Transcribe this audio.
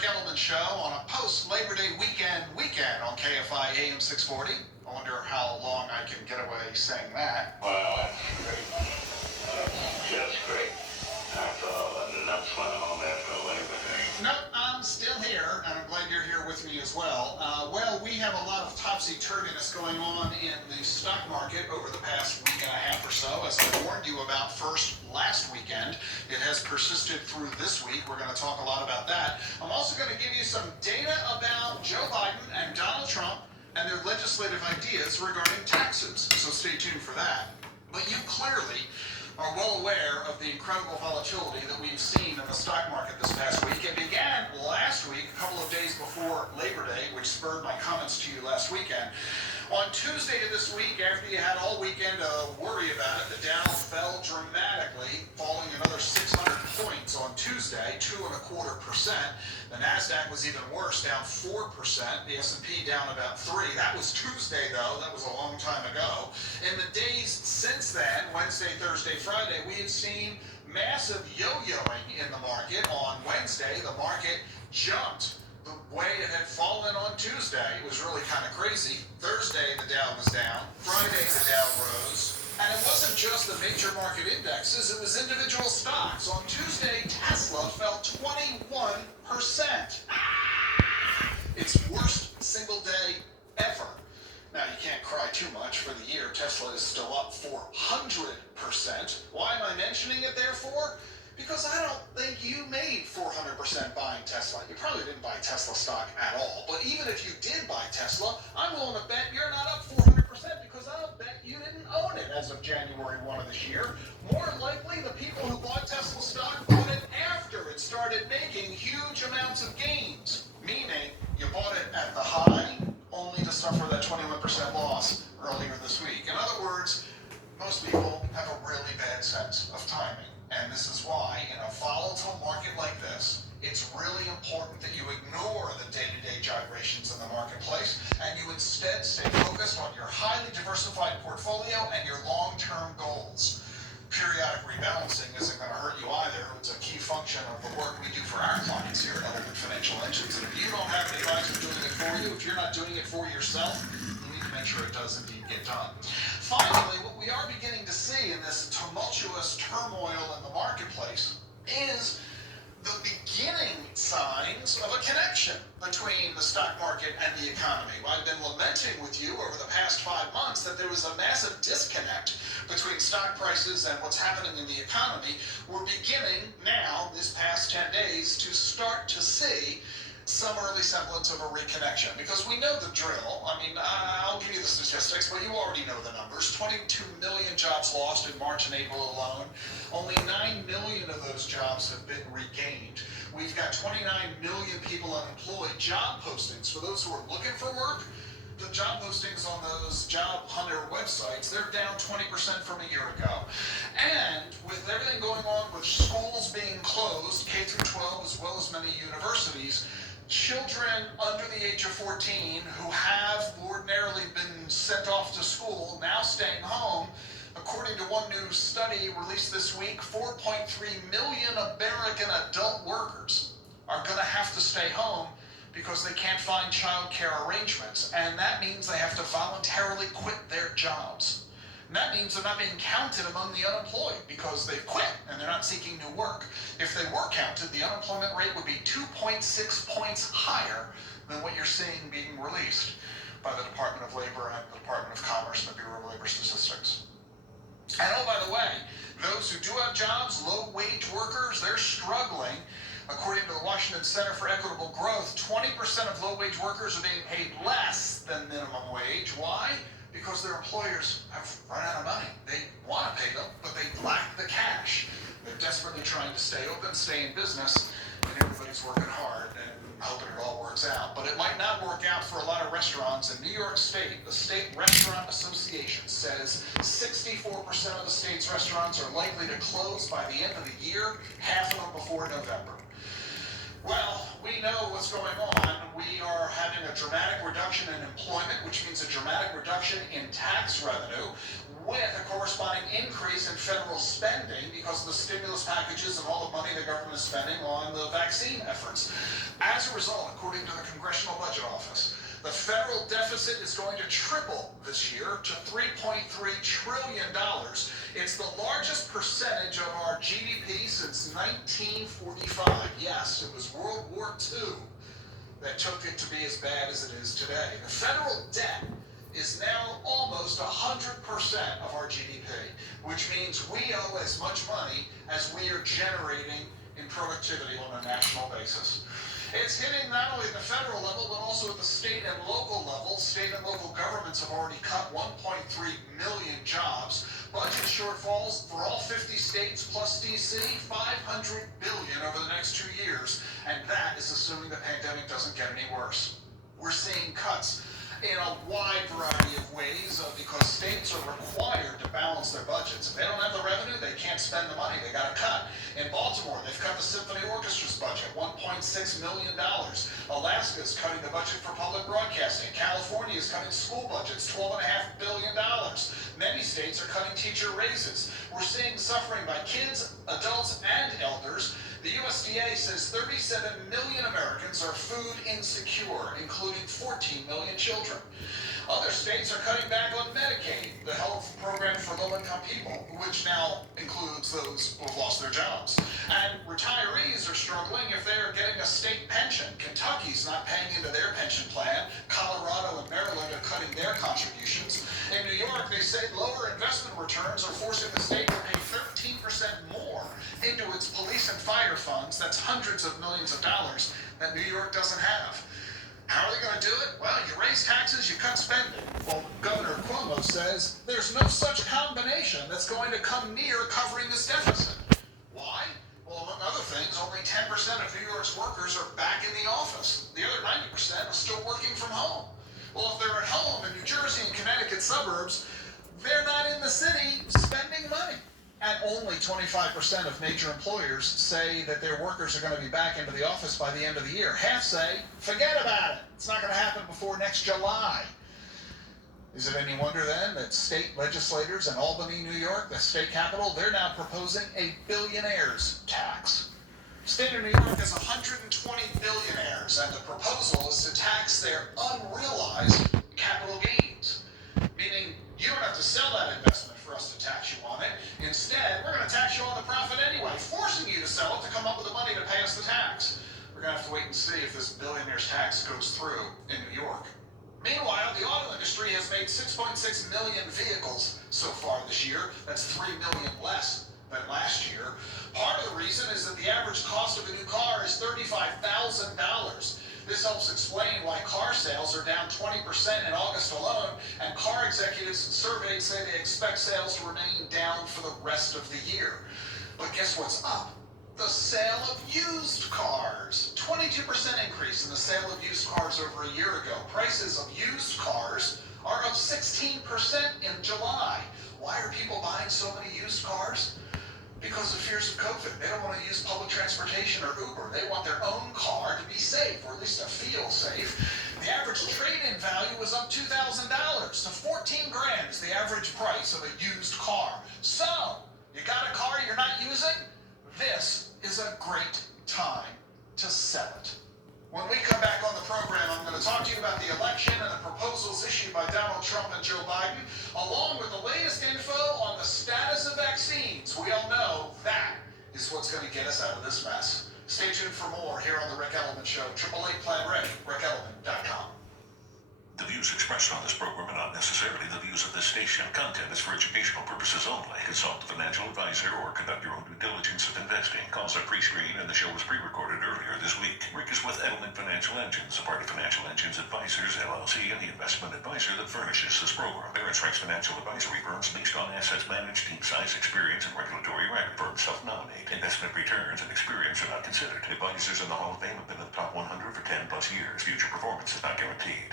Gettleman Show on a post-Labor Day weekend on KFI AM 640. I wonder how long I can get away saying that. Well, that's great. That's just great. That's all. And that's why I'm after Labor Day. Nope, I'm still here, and I'm glad you're here with me as well. We have a lot of topsy-turviness going on in the stock market over the past week and a half or so. As I warned you about first last weekend, it has persisted through this week. We're going to talk a lot about that. I'm also going to give you some data about Joe Biden and Donald Trump and their legislative ideas regarding taxes. So stay tuned for that. But you clearly are well aware of the incredible volatility that we've seen in the stock market this past week. It began last week, a couple of days before Labor Day, which spurred my comments to you last weekend. On Tuesday of this week, after you had all weekend to worry about it, the Dow fell dramatically, falling another 600 points on Tuesday, 2.25%. The NASDAQ was even worse, down 4%. The S&P down about 3%. That was Tuesday, though. That was a long time ago. In the days since then, Wednesday, Thursday, Friday, we had seen massive yo-yoing in the market. On Wednesday, the market jumped the way it had fallen on Tuesday. It was really kind of crazy. Thursday, the Dow was down. Friday, the Dow rose. And it wasn't just the major market indexes, it was individual stocks. On Tuesday, Tesla fell 21%. Its worst single day ever. Now, you can't cry too much. For the year, Tesla is still up 400%. Why am I mentioning it, therefore? Because I don't think you made 400% buying Tesla. You probably didn't buy Tesla stock at all. But even if you did buy Tesla, I'm willing to bet you're not up 400% because I'll bet you didn't own it as of January 1 of this year. More likely, the people who bought Tesla stock bought it after it started making huge amounts of gains. Meaning, you bought it at the high, only to suffer that 21% loss earlier this week. In other words, most people have a really bad sense of timing. And this is why, in a volatile market like this, it's really important that you ignore the day-to-day gyrations in the marketplace and you instead stay focused on your highly diversified portfolio and your long-term goals. Periodic rebalancing isn't going to hurt you either. It's a key function of the work we do for our clients here at Element Financial Engines. And if you don't have an advisor doing it for you, if you're not doing it for yourself, you need to make sure it does indeed get done. Finally, what we are beginning to see in this tumultuous turmoil in the marketplace is the beginning signs of a connection between the stock market and the economy. I've been lamenting with you over the past 5 months that there was a massive disconnect between stock prices and what's happening in the economy. We're beginning now, this past 10 days, to start to see some early semblance of a reconnection, because we know the drill. I mean, I'll give you the statistics, but you already know the numbers. 22 million jobs lost in March and April alone. Only 9 million of those jobs have been regained. We've got 29 million people unemployed. Job postings, for those who are looking for work, the job postings on those job hunter websites, they're down 20% from a year ago. And with everything going on with schools being closed, K through 12, as well as many universities, children under the age of 14 who have ordinarily been sent off to school now staying home. According to one new study released this week, 4.3 million American adult workers are going to have to stay home because they can't find child care arrangements. And that means they have to voluntarily quit their jobs. And that means they're not being counted among the unemployed because they've quit and they're not seeking new work. If they were counted, the unemployment rate would be 2.6 points higher than what you're seeing being released by the Department of Labor and the Department of Commerce and the Bureau of Labor Statistics. And oh, by the way, those who do have jobs, low-wage workers, they're struggling. According to the Washington Center for Equitable Growth, 20% of low-wage workers are being paid less than minimum wage. Why? Because their employers have run out of money. They want to pay them, but they lack the cash. They're desperately trying to stay open, stay in business, and everybody's working hard and hoping it all works out. But it might not work out for a lot of restaurants. In New York State, the State Restaurant Association says 64% of the state's restaurants are likely to close by the end of the year, half of them before November. Well, we know what's going on. We are having a a dramatic reduction in employment, which means a dramatic reduction in tax revenue, with a corresponding increase in federal spending because of the stimulus packages and all the money the government is spending on the vaccine efforts. As a result, according to the Congressional Budget Office, the federal deficit is going to triple this year to $3.3 trillion. It's the largest percentage of our GDP since 1945. Yes, it was World War II that took it to be as bad as it is today. The federal debt is now almost 100% of our GDP, which means we owe as much money as we are generating in productivity on a national basis. It's hitting not only at the federal level, but also at the state and local level. State and local governments have already cut 1.3 million jobs. Budget shortfalls for all 50 states plus DC, $500 billion over the next 2 years. And that is assuming the pandemic doesn't get any worse. We're seeing cuts in a wide variety of ways because states are required to balance their budgets. If they don't have the revenue, they can't spend the money. They got to cut. In Baltimore, they've cut the symphony orchestra's budget, $1.6 million. Alaska is cutting the budget for public broadcasting. California is cutting school budgets, $12.5 billion. Many states are cutting teacher raises. We're seeing suffering by kids, adults, and elders. The USDA says 37 million Americans are food insecure, including 14 million children. Other states are cutting back on Medicaid, the health program for low-income people, which now includes those who have lost their jobs. And retirees are struggling if they're getting a state pension. Kentucky's not paying into their pension plan. Colorado and Maryland are cutting their contributions. In New York, they say lower investment returns are forcing the state to pay 13% more into its police and fire funds. That's hundreds of millions of dollars that New York doesn't have. How are they going to do it? Well, you raise taxes, you cut spending. Well, Governor Cuomo says there's no such combination that's going to come near covering this deficit. Why? Well, among other things, only 10% of New York's workers are back in the office. The other 90% are still working from home. Well, if they're at home in New Jersey and Connecticut suburbs, they're not in the city spending money. And only 25% of major employers say that their workers are going to be back into the office by the end of the year. Half say, forget about it. It's not going to happen before next July. Is it any wonder then that state legislators in Albany, New York, the state capital, they're now proposing a billionaires tax. State of New York has 120 billionaires, and the proposal is to tax their unrealized capital gains, meaning you don't have to sell that investment for us to tax you on it. Instead, we're going to tax you on the profit anyway, forcing you to sell it to come up with the money to pay us the tax. We're going to have to wait and see if this billionaire's tax goes through in New York. Meanwhile, the auto industry has made 6.6 million vehicles so far this year. That's 3 million less than last year. Part of the reason is that the average cost of a new car is $35,000. This helps explain why car sales are down 20% in August alone, and car executives and surveys say they expect sales to remain down for the rest of the year. But guess what's up? The sale of used cars. 22% increase in the sale of used cars over a year ago. Prices of used cars are up 16% in July. Why are people buying so many used cars? Because of fears of COVID. They don't want to use public transportation or Uber. They want their own car to be safe, or at least to feel safe. The average trade-in value was up $2,000 to 14 grand is the average price of a used car. So, you got a car you're not using? This is a great time to sell it. When we come back on the program, I'm going to talk to you about the election and the proposals issued by Donald Trump and Joe Biden, along with the latest info on the status of vaccines. We all know that is what's going to get us out of this mess. Stay tuned for more here on The Rick Edelman Show. 888-PLAN-READY, rickedelman.com. The views expressed on this program are not necessarily the views of this station. Content is for educational purposes only. Consult a financial advisor or conduct your own due diligence of investing. Calls are pre-screened and the show was pre-recorded earlier this week. Rick is with Edelman Financial Engines, a part of Financial Engines Advisors, LLC, and the investment advisor that furnishes this program. Barron's Rick's financial advisory firms based on assets managed, team size, experience, and regulatory record. Firms self-nominate. Investment returns and experience are not considered. Advisors in the Hall of Fame have been in the top 100 for 10 plus years. Future performance is not guaranteed.